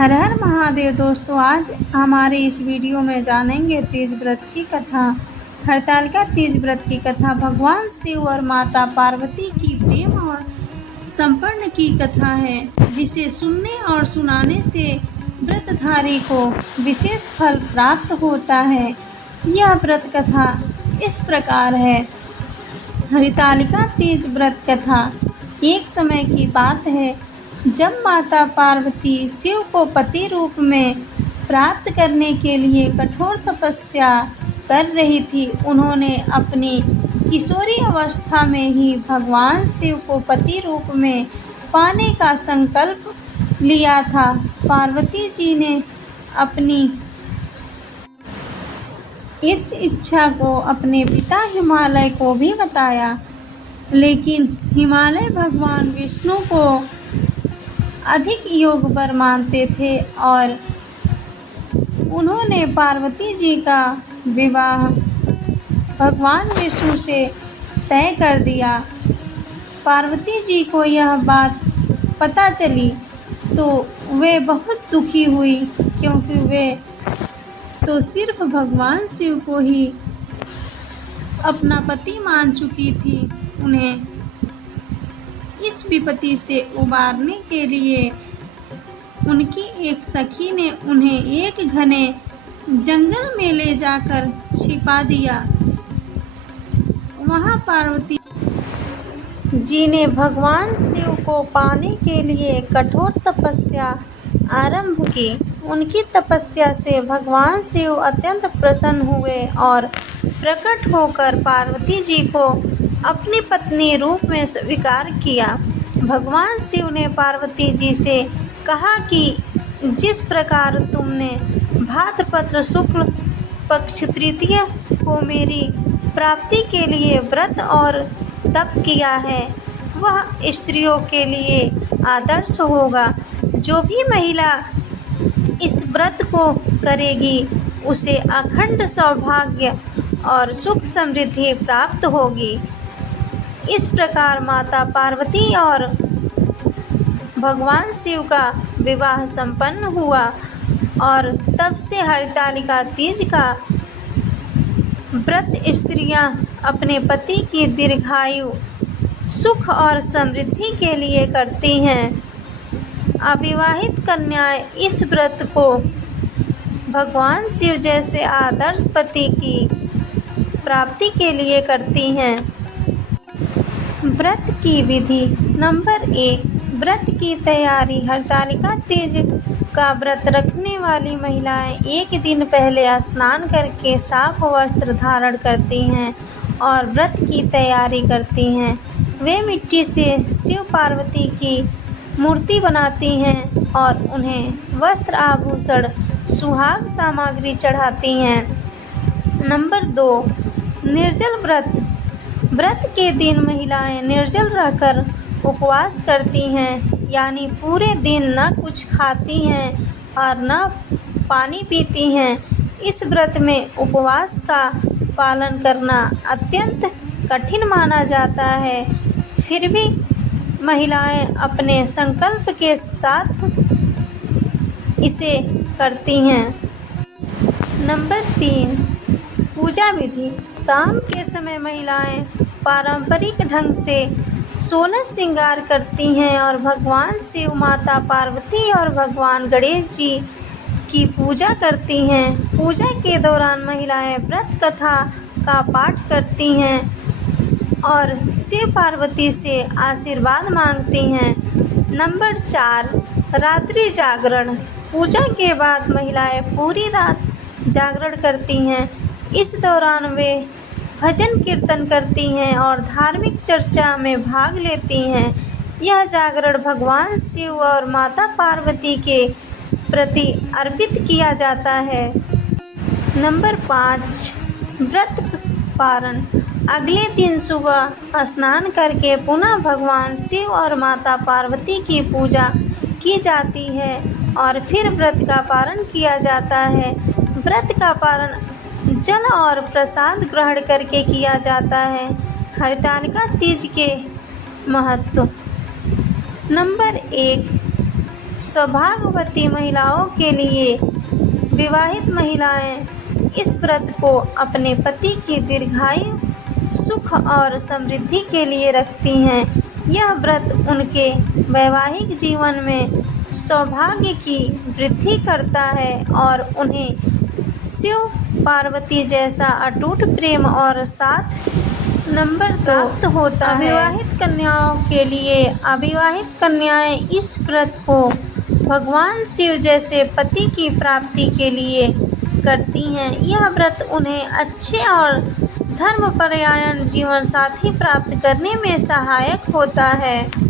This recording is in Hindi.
हर हर महादेव दोस्तों, आज हमारे इस वीडियो में जानेंगे तीज व्रत की कथा। हरतालिका तीज व्रत की कथा भगवान शिव और माता पार्वती की प्रेम और संपन्न की कथा है, जिसे सुनने और सुनाने से व्रतधारी को विशेष फल प्राप्त होता है। यह व्रत कथा इस प्रकार है। हरतालिका तीज व्रत कथा। एक समय की बात है, जब माता पार्वती शिव को पति रूप में प्राप्त करने के लिए कठोर तपस्या कर रही थी। उन्होंने अपनी किशोरी अवस्था में ही भगवान शिव को पति रूप में पाने का संकल्प लिया था। पार्वती जी ने अपनी इस इच्छा को अपने पिता हिमालय को भी बताया, लेकिन हिमालय भगवान विष्णु को अधिक योगवर मानते थे और उन्होंने पार्वती जी का विवाह भगवान विष्णु से तय कर दिया। पार्वती जी को यह बात पता चली तो वे बहुत दुखी हुई, क्योंकि वे तो सिर्फ भगवान शिव को ही अपना पति मान चुकी थी। उन्हें इस विपत्ति से उबारने के लिए उनकी एक सखी ने उन्हें एक घने जंगल में ले जाकर छिपा दिया। वहां पार्वती जी ने भगवान शिव को पाने के लिए कठोर तपस्या आरंभ की। उनकी तपस्या से भगवान शिव अत्यंत प्रसन्न हुए और प्रकट होकर पार्वती जी को अपनी पत्नी रूप में स्वीकार किया। भगवान शिव ने पार्वती जी से कहा कि जिस प्रकार तुमने भाद्रपद शुक्ल पक्ष तृतीया को मेरी प्राप्ति के लिए व्रत और तप किया है, वह स्त्रियों के लिए आदर्श होगा। जो भी महिला इस व्रत को करेगी, उसे अखंड सौभाग्य और सुख समृद्धि प्राप्त होगी। इस प्रकार माता पार्वती और भगवान शिव का विवाह संपन्न हुआ और तब से हरतालिका तीज का व्रत स्त्रियां अपने पति की दीर्घायु, सुख और समृद्धि के लिए करती हैं। अविवाहित कन्याएं इस व्रत को भगवान शिव जैसे आदर्श पति की प्राप्ति के लिए करती हैं। व्रत की विधि। नंबर 1, व्रत की तैयारी। हरतालिका तीज का व्रत रखने वाली महिलाएं एक दिन पहले स्नान करके साफ वस्त्र धारण करती हैं और व्रत की तैयारी करती हैं। वे मिट्टी से शिव पार्वती की मूर्ति बनाती हैं और उन्हें वस्त्र, आभूषण, सुहाग सामग्री चढ़ाती हैं। नंबर 2, निर्जल व्रत। व्रत के दिन महिलाएं निर्जल रहकर उपवास करती हैं, यानी पूरे दिन न कुछ खाती हैं और न पानी पीती हैं। इस व्रत में उपवास का पालन करना अत्यंत कठिन माना जाता है, फिर भी महिलाएं अपने संकल्प के साथ इसे करती हैं। नंबर 3, पूजा विधि। शाम के समय महिलाएं पारंपरिक ढंग से 16 श्रृंगार करती हैं और भगवान शिव, माता पार्वती और भगवान गणेश जी की पूजा करती हैं। पूजा के दौरान महिलाएं व्रत कथा का पाठ करती हैं और शिव पार्वती से आशीर्वाद मांगती हैं। नंबर 4, रात्रि जागरण। पूजा के बाद महिलाएं पूरी रात जागरण करती हैं। इस दौरान वे भजन कीर्तन करती हैं और धार्मिक चर्चा में भाग लेती हैं। यह जागरण भगवान शिव और माता पार्वती के प्रति अर्पित किया जाता है। नंबर 5, व्रत पारण। अगले दिन सुबह स्नान करके पुनः भगवान शिव और माता पार्वती की पूजा की जाती है और फिर व्रत का पारण किया जाता है। व्रत का पारण जल और प्रसाद ग्रहण करके किया जाता है। हरतालिका तीज के महत्व। नंबर 1, सौभाग्यवती महिलाओं के लिए विवाहित महिलाएं इस व्रत को अपने पति की दीर्घायु, सुख और समृद्धि के लिए रखती हैं। यह व्रत उनके वैवाहिक जीवन में सौभाग्य की वृद्धि करता है और उन्हें शिव पार्वती जैसा अटूट प्रेम और साथ नंबर प्राप्त होता है। अविवाहित कन्याओं के लिए अविवाहित कन्याएं इस व्रत को भगवान शिव जैसे पति की प्राप्ति के लिए करती हैं। यह व्रत उन्हें अच्छे और धर्मपरायण जीवन साथी प्राप्त करने में सहायक होता है।